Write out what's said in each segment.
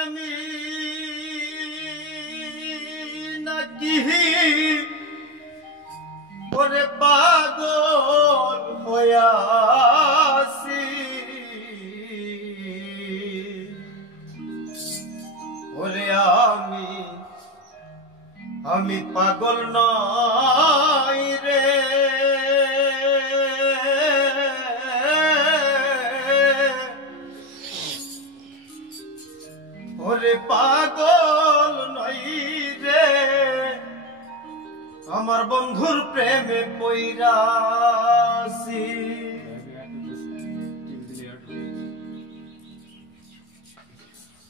আমি নাকি ওরে পাগল হইয়াছি, ওরে আমি পাগল নই রে, ওরে পাগল নই রে, আমার বন্ধুর প্রেমে পইরাছি।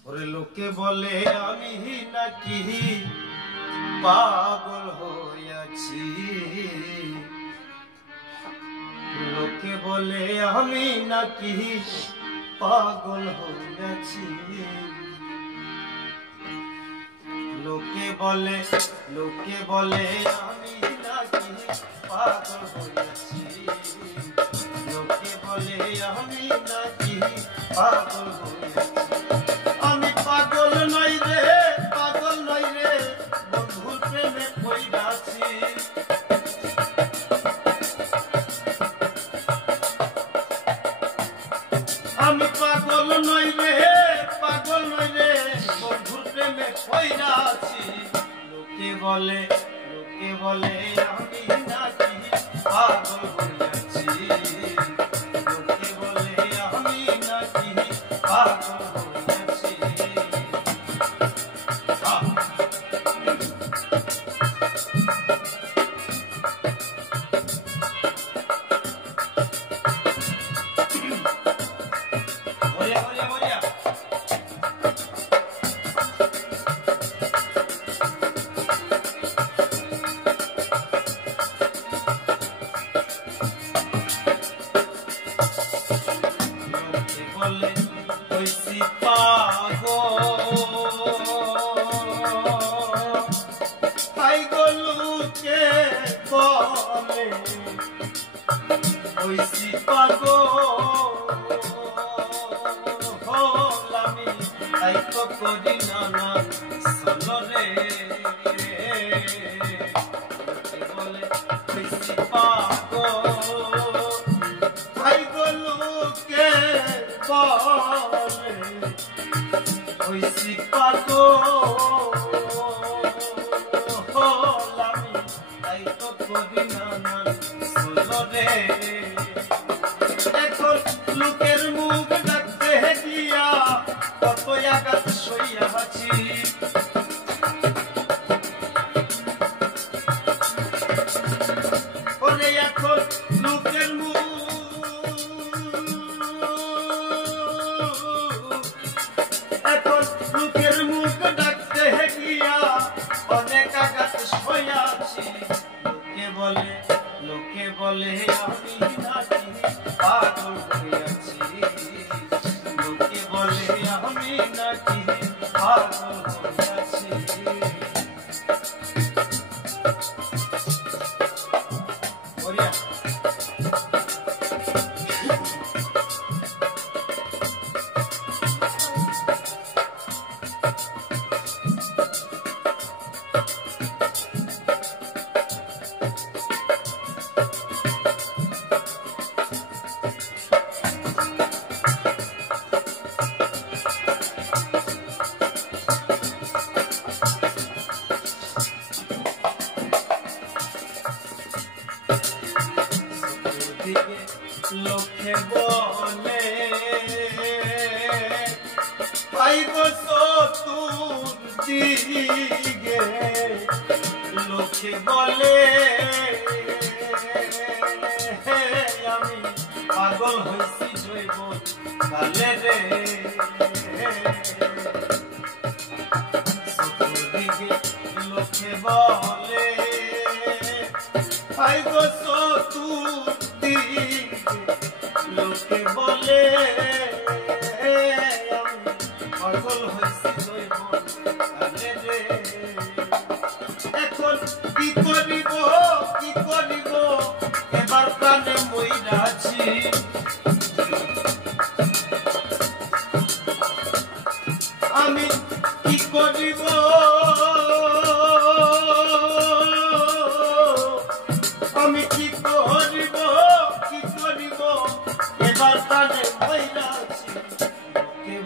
ওরে লোকে বলে আমি নাকি পাগল হইয়াছি, লোকে বলে আমি নাকি পাগল হইয়াছি, লোকে বলে আমি নাকি পাগল হইয়াছি, লোকে বলে আমি নাকি পাগল হইয়াছি। আমি পাগল নই রে, পাগল নই রে, বন্ধুর প্রেমে পইরাছি। আমি পাগল নই রে, পাগল নই রে, বন্ধুর প্রেমে পইরাছি। লোকে বলে আমি নাকি পাগল হইয়াছি, লোকে বলে আমি নাকি পাগল হইয়াছি। হইছি পাগল হাই গলুকে বলে, হইছি পাগল আমি তাই তো করি নানা সলরে, বলে হইছি পাগল হাই গলুকে বলে, হইছি পাগল আমি তাই তো করি নানা সলরে। এখন লোকের মুখ ডাকতে গিয়া কত আঘাত সইয়াছি, ওরে এখন লোকের মুখ ডাকতে গিয়া অনেক আঘাত সইয়াছি। লোকে বলে আমি নাকি পাগল হইয়াছি, লোকে বলে আমি নাকি পাগল হইয়াছি। লোকে বলে পাইব চতুর দিকে, লোকে বলে আমি পাগল হইছি জৈব কালে রে, চতুর্দিকে লোকে বলে পাইব চতুর দিকে, লোকে বলে আমি পাগল হইছি জৈব কালে রে। এখন কি করিব এবার প্রাণে মইরাছি, আমি কি করিব আমি কি করিব এবার প্রাণে ভয়রা আছি লোকে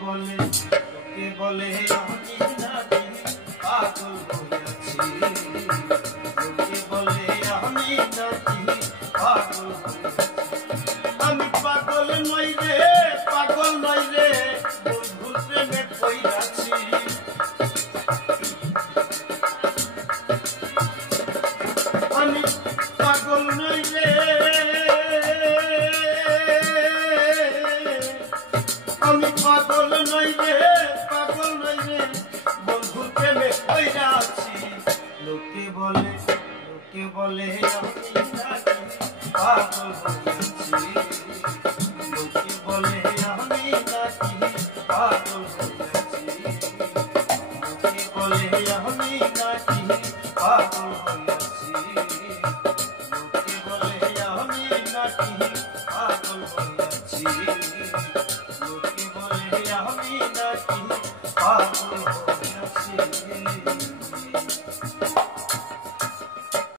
বলে আমি নাকি পাগল হইয়াছি লোকে বলে আমি নাকি পাগল আমি পাগল নই রে বন্ধুর প্রেমে পইরাছি আমি পাগল নই রে আমি পাগল নই রে বন্ধুর প্রেমে পইরাছি লোকে বলে আমি নাকি পাগল হইয়াছি লোকে বলে আমি নাকি পাগল হইয়াছি লোকে বলে আমি নাকি পাগল হইয়াছি লোকে বলে আমি নাকি পাগল হইয়াছি লোকে বলে আমি নাকি পাগল হইয়াছি।